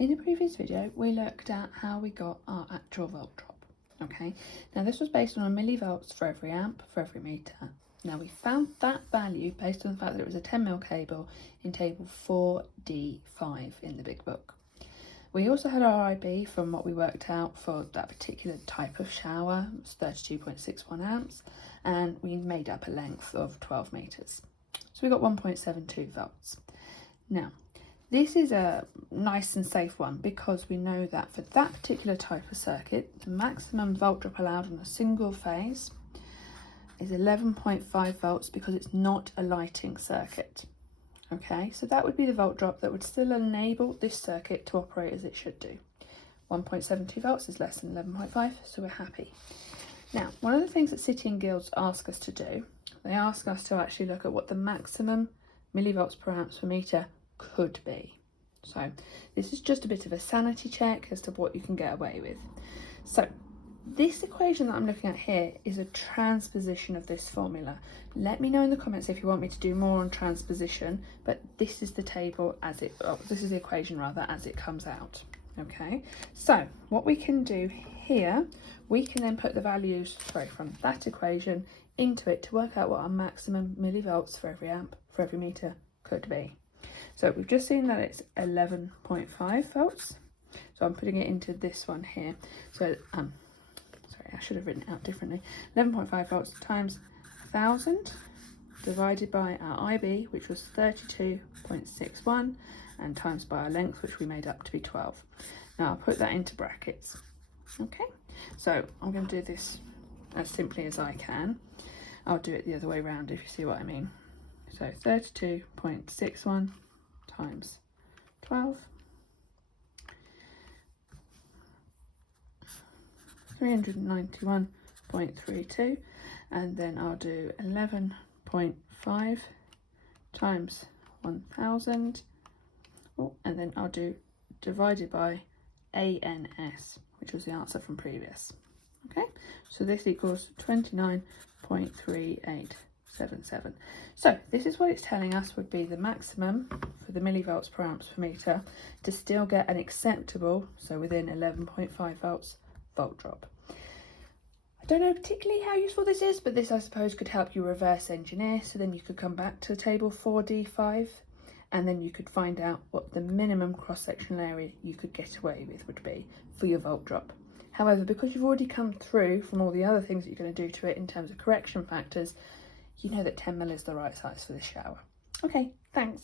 In the previous video, we looked at how we got our actual volt drop. Okay, now this was based on a millivolts for every amp for every meter. Now we found that value based on the fact that it was a 10mm cable in table 4D5 in the big book. We also had our IB from what we worked out for that particular type of shower, it was 32.61 amps, and we made up a length of 12 meters. So we got 1.72 volts. Now, this is a nice and safe one because we know that for that particular type of circuit, the maximum volt drop allowed on a single phase is 11.5 volts because it's not a lighting circuit. Okay, so that would be the volt drop that would still enable this circuit to operate as it should do. 1.72 volts is less than 11.5, so we're happy. Now, one of the things that City and Guilds ask us to do, they ask us to actually look at what the maximum millivolts per amps per meter could be. So this is just a bit of a sanity check as to what you can get away with. So this equation that I'm looking at here is a transposition of this formula. Let me know in the comments if you want me to do more on transposition, but this is the table as it, this is the equation rather, as it comes out. Okay, so what we can do here, we can then put the values from that equation into it to work out what our maximum millivolts for every amp for every meter could be. So we've just seen that it's 11.5 volts. So I'm putting it into this one here. So sorry, I should have written it out differently. 11.5 volts times 1000 divided by our IB, which was 32.61, and times by our length, which we made up to be 12. Now I'll put that into brackets. Okay, so I'm going to do this as simply as I can. I'll do it the other way around if you see what I mean. So 32.61 times 12, 391.32, and then I'll do 11.5 times 1000, and then I'll do divided by ANS, which was the answer from previous. Okay, so this equals 29.3877. So this is what it's telling us would be the maximum for the millivolts per amps per meter to still get an acceptable, so within 11.5 volts, volt drop. I don't know particularly how useful this is, but this I suppose could help you reverse engineer, so then you could come back to table 4D5 and then you could find out what the minimum cross-sectional area you could get away with would be for your volt drop. However, because you've already come through from all the other things that you're going to do to it in terms of correction factors, you know that 10mm is the right size for this shower. Okay, thanks.